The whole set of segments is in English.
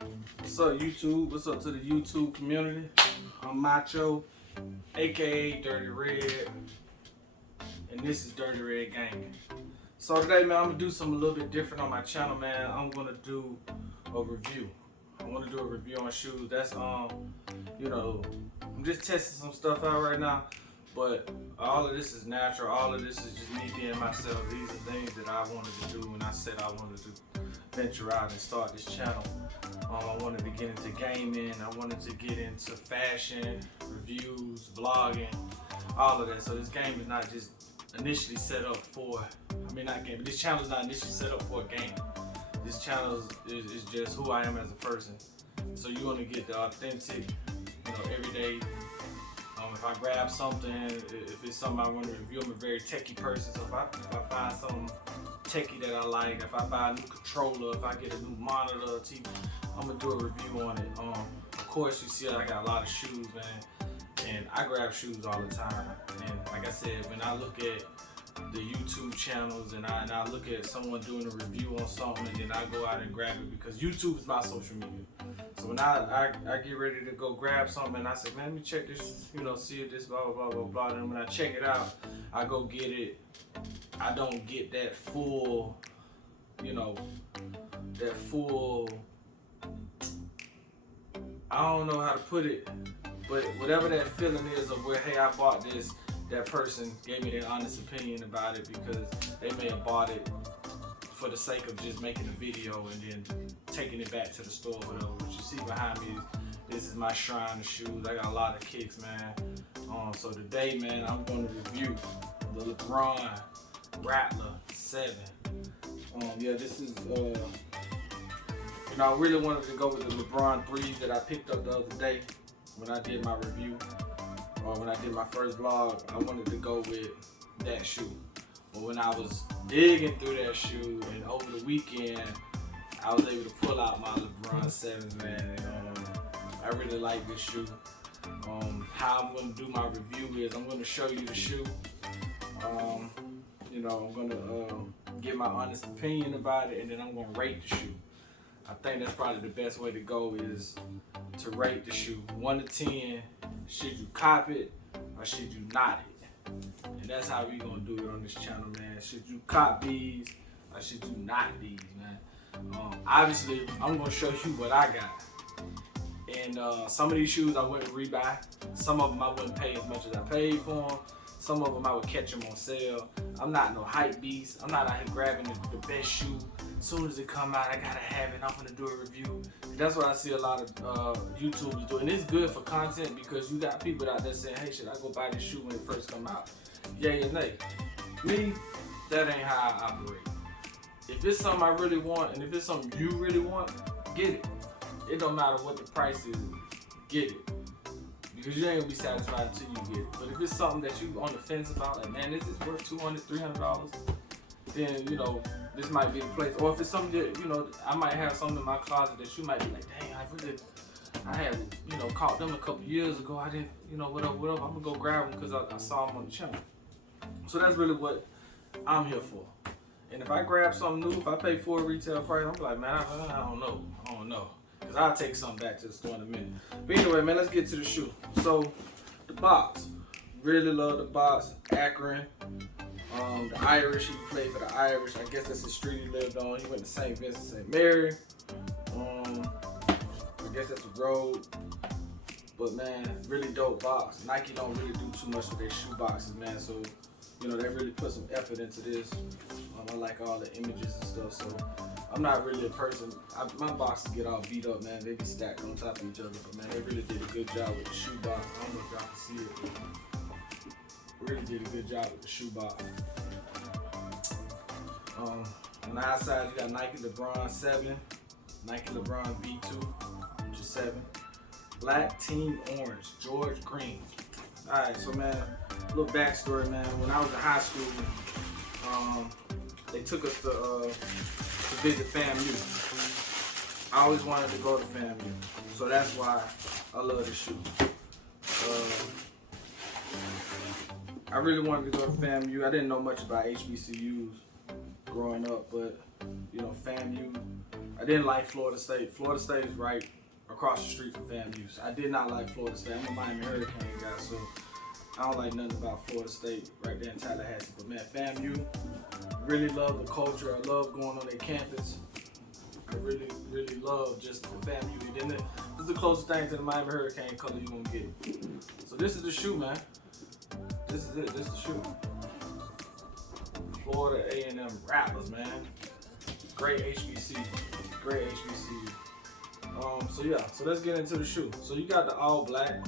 What's up, YouTube? What's up to the YouTube community? I'm Macho, aka Dirty Red, and this is Dirty Red Gaming. So today, man, I'm gonna do something a little bit different on my channel, man. I'm gonna do a review. I want to do a review on shoes. That's you know, I'm just testing some stuff out right now. But all of this is natural. All of this is just me being myself. These are things that I wanted to do when I said I wanted to venture out and start this channel. I wanted to get into gaming. I wanted to get into fashion, reviews, vlogging, all of that. So this game is not just initially set up for, not game, this channel is not initially set up for a game. This channel is just who I am as a person. So you want to get the authentic, everyday. If I grab something, if it's something I want to review, I'm a very techie person. So if I find something techie that I like, if I buy a new controller, if I get a new monitor, TV, I'm gonna do a review on it. Of course, you see I got a lot of shoes, man, and I grab shoes all the time. And like I said, when I look at the YouTube channels and I look at someone doing a review on something, and then I go out and grab it because YouTube is my social media. So when I get ready to go grab something and I say, man, let me check this, see if this blah blah blah blah. And when I check it out, I go get it. I don't get that full, I don't know how to put it, but whatever that feeling is of where, hey, I bought this, that person gave me their honest opinion about it because they may have bought it for the sake of just making a video and then taking it back to the store or whatever. What you see behind me, this is my shrine of shoes. I got a lot of kicks, man. So today, man, I'm going to review the LeBron Rattler 7. Yeah, this is, I really wanted to go with the LeBron 3s that I picked up the other day when I did my review, or when I did my first vlog. I wanted to go with that shoe. But when I was digging through that shoe and over the weekend, I was able to pull out my LeBron 7s, man. I really like this shoe. How I'm going to do my review is I'm going to show you the shoe. I'm going to give my honest opinion about it, and then I'm going to rate the shoe. I think that's probably the best way to go is to rate the shoe. 1 to 10, should you cop it or should you not it? And that's how we gonna do it on this channel, man. Should you cop these or should you not these, man? Obviously, I'm gonna show you what I got. And some of these shoes I wouldn't rebuy. Some of them I wouldn't pay as much as I paid for them. Some of them I would catch them on sale. I'm not no hype beast. I'm not out here grabbing the best shoe. As soon as it come out, I gotta have it. I'm gonna do a review. That's what I see a lot of YouTubers do. And it's good for content because you got people out there saying, hey, should I go buy this shoe when it first come out? Yay or nay. Me, that ain't how I operate. If it's something I really want, and if it's something you really want, get it. It don't matter what the price is, get it. Because you ain't gonna be satisfied until you get it. But if it's something that you on the fence about, like, man, this is worth $200, $300, then, this might be the place. Or if it's something that, I might have something in my closet that you might be like, dang, I had, caught them a couple years ago. I didn't, whatever. I'm gonna go grab them because I saw them on the channel. So that's really what I'm here for. And if I grab something new, if I pay full retail price, I'm like, man, I don't know. Because I'll take something back to the store in a minute. But anyway, man, let's get to the shoe. So, the box. Really love the box. Akron. The Irish, he played for the Irish. I guess that's the street he lived on. He went to St. Vincent, St. Mary. I guess that's the road. But man, really dope box. Nike don't really do too much with their shoe boxes, man. So, they really put some effort into this. I like all the images and stuff. So, I'm not really a person. My boxes get all beat up, man. They be stacked on top of each other. But man, they really did a good job with the shoe box. I don't know if y'all can see it. Really did a good job with the shoe box. On the outside, you got Nike LeBron 7, Nike LeBron V2, which is 7. Black Team Orange, George Green. Alright, so man, a little backstory, man. When I was in high school, they took us to visit FAMU. I always wanted to go to FAMU, so that's why I love this shoe. I really wanted to go to FAMU. I didn't know much about HBCUs growing up, but FAMU, I didn't like Florida State. Florida State is right across the street from FAMU. So I did not like Florida State. I'm a Miami Hurricane guy, so I don't like nothing about Florida State right there in Tallahassee. But man, FAMU, really love the culture. I love going on their campus. I really, really love just the FAMU. And then this is the closest thing to the Miami Hurricane color you're gonna get. So this is the shoe, man. This is it. This is the shoe. Florida A&M Ratlers, man. Great HBCU. Great HBCU. So yeah, so let's get into the shoe. So you got the all black,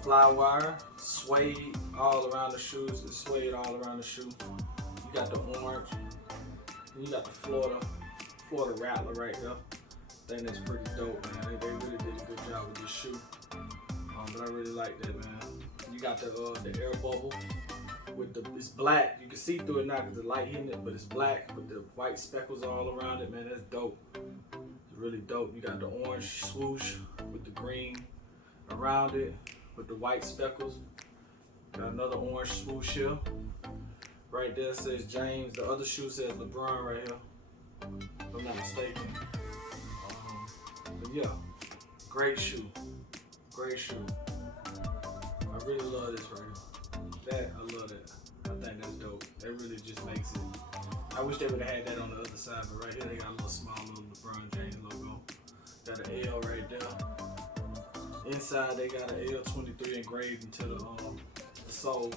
fly wire, suede all around the shoes. It's suede all around the shoe. You got the orange. And you got the Florida Rattler right there. I think that's pretty dope, man. They really did a good job with this shoe. But I really like that, man. You got the air bubble with it's black. You can see through it now because the light hitting it, but it's black with the white speckles all around it, man. That's dope. It's really dope. You got the orange swoosh with the green around it with the white speckles. Got another orange swoosh here. Right there says James. The other shoe says LeBron right here, if I'm not mistaken. But yeah, great shoe. Great shoe. I really love this right here. I love that. I think that's dope. That really just makes it. I wish they would have had that on the other side, but right here they got a little small little LeBron James logo. Got an L right there. Inside they got an L23 engraved into the sole.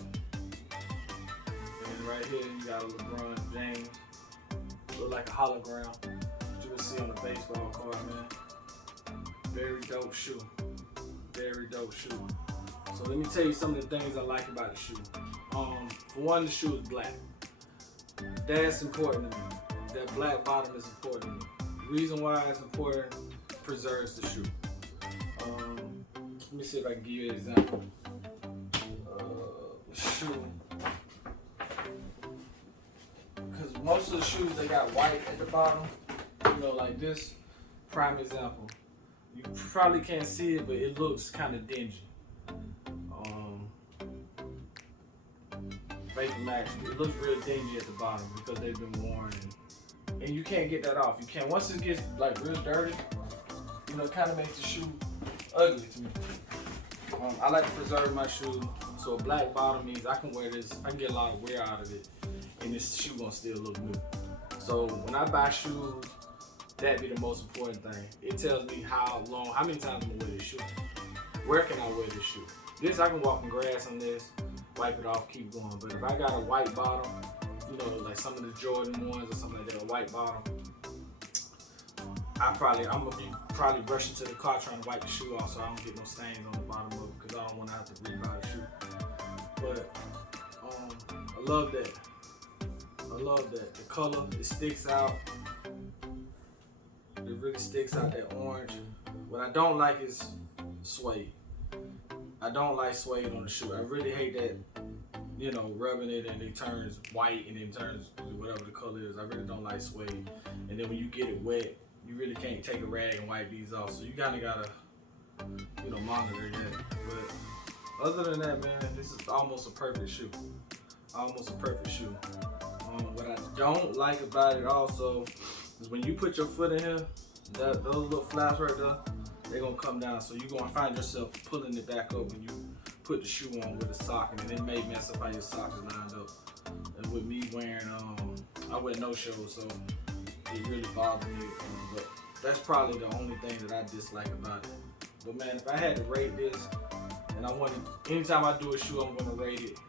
And right here you got a LeBron James. Look like a hologram. You would see on the baseball card, man. Very dope shoe. Very dope shoe. So let me tell you some of the things I like about the shoe. For one, the shoe is black. That's important to me. That black bottom is important to me. The reason why it's important, preserves the shoe. Let me see if I can give you an example. Shoe. Because most of the shoes, they got white at the bottom. You know, like this. Prime example. You probably can't see it, but it looks kind of dingy. Vapor Max, it looks really dingy at the bottom because they've been worn, and you can't get that off. You can't. Once it gets like real dirty, you know, it kind of makes the shoe ugly to me. I like to preserve my shoe, so a black bottom means I can wear this. I can get a lot of wear out of it, and this shoe gonna still look new. So when I buy shoes, that be the most important thing. It tells me how many times I'm gonna wear this shoe. Where can I wear this shoe? This, I can walk in grass on this, wipe it off, keep going. But if I got a white bottom, you know, like some of the Jordan ones or something like that, a white bottom, I'm gonna be rushing to the car trying to wipe the shoe off so I don't get no stains on the bottom of it because I don't want to have to rebuy the shoe. But I love that. I love that. The color, it sticks out. It really sticks out, that orange. What I don't like is suede. I don't like suede on the shoe. I really hate that, you know, rubbing it and it turns white and then turns whatever the color is. I really don't like suede. And then when you get it wet, you really can't take a rag and wipe these off. So you kind of gotta, you know, monitor that. But other than that, man, this is almost a perfect shoe. Almost a perfect shoe. What I don't like about it also is when you put your foot in here, those little flaps right there, they're gonna come down. So you're gonna find yourself pulling it back up when you put the shoe on with a sock, and it may mess up how your sock is lined up. And with me wearing, I wear no shows, so it really bothered me. But that's probably the only thing that I dislike about it. But man, if I had to rate this, and anytime I do a shoe, I'm gonna rate it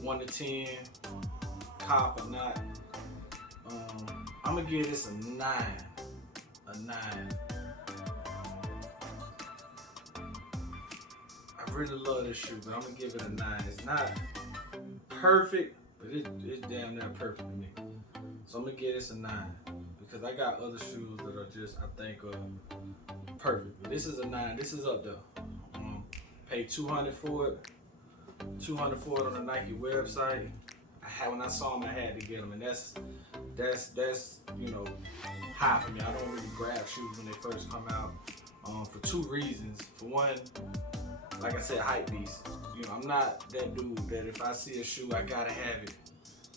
1 to 10, cop or not. I'm gonna give this a 9. A 9. I really love this shoe, but I'm gonna give it a 9. It's not perfect, but it's damn near perfect to me. So I'm gonna give this a 9 because I got other shoes that are just, I think, perfect. But this is a 9. This is up there. Paid $200 for it. $200 for it on the Nike website. When I saw them, I had to get them, and that's you know, high for me. I don't really grab shoes when they first come out for 2 reasons. For one, like I said, hype beast. You know, I'm not that dude that if I see a shoe, I gotta have it.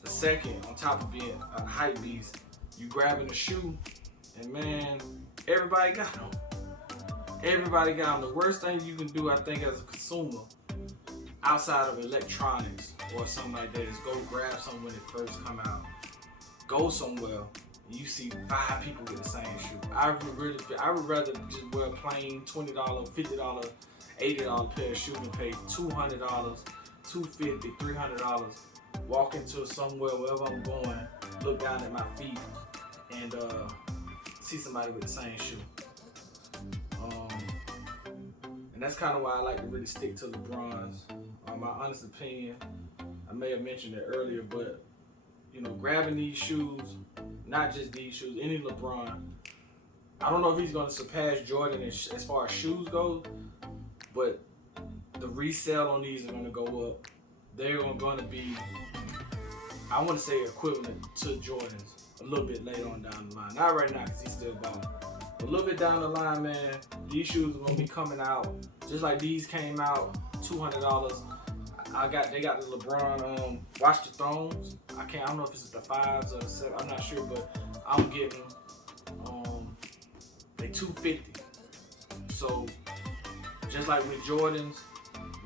The second, on top of being a hype beast, you grabbing a shoe And man, everybody got them. Everybody got them. The worst thing you can do, I think, as a consumer, outside of electronics or something like that, is go grab something when it first come out. Go somewhere and you see 5 people with the same shoe. I would rather just wear a plain $20, $50, $80 pair of shoes and pay $200, $250, $300. Walk into somewhere, wherever I'm going, look down at my feet, and see somebody with the same shoe. And that's kind of why I like to really stick to LeBron's. My honest opinion, I may have mentioned it earlier, but you know, grabbing these shoes, not just these shoes, any LeBron, I don't know if he's going to surpass Jordan as far as shoes goes, but the resale on these are going to go up. They're going to be, I want to say, equivalent to Jordan's a little bit later on down the line. Not right now because he's still balling. But a little bit down the line, man, these shoes are going to be coming out just like these came out, $200. They got the LeBron Watch the Thrones. I don't know if it's the 5s or the 7s, I'm not sure, but I'm getting they $250. So just like with Jordans,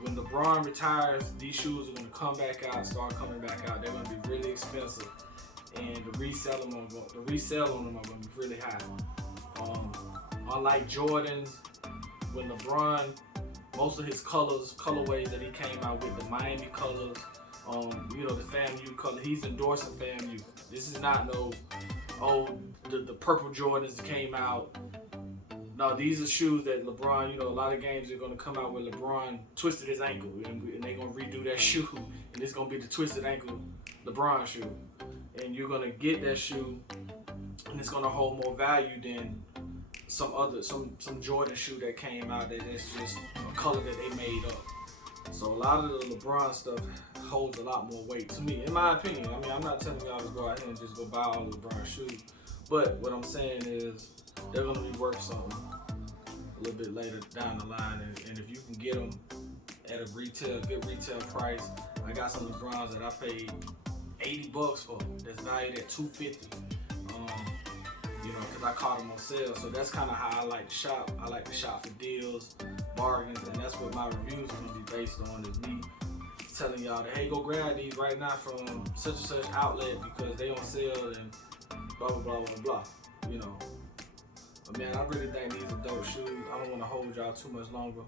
when LeBron retires, these shoes are gonna come back out, start coming back out. They're gonna be really expensive, and the resale on them are gonna be really high. Unlike Jordans, when LeBron, most of his colorways that he came out with, the Miami colors, you know, the FAMU color, he's endorsing FAMU. This is not the purple Jordans that came out. No, these are shoes that LeBron, you know, a lot of games are going to come out where LeBron twisted his ankle, and they're going to redo that shoe, and it's going to be the twisted ankle LeBron shoe. And you're going to get that shoe, and it's going to hold more value than some Jordan shoe that came out that's just a color that they made up. So a lot of the LeBron stuff holds a lot more weight to me, in my opinion. I mean, I'm not telling y'all to go out here and just go buy all the LeBron shoes, but what I'm saying is they're gonna be worth something a little bit later down the line, and if you can get them at a good retail price, I got some LeBrons that I paid $80 for, that's valued at $250. You know, because I caught them on sale. So that's kind of how I like to shop. I like to shop for deals, bargains, and that's what my reviews are going to be based on, is me telling y'all that, hey, go grab these right now from such and such outlet because they on sale and blah, blah, blah, blah, blah, you know. But man, I really think these are dope shoes. I don't want to hold y'all too much longer.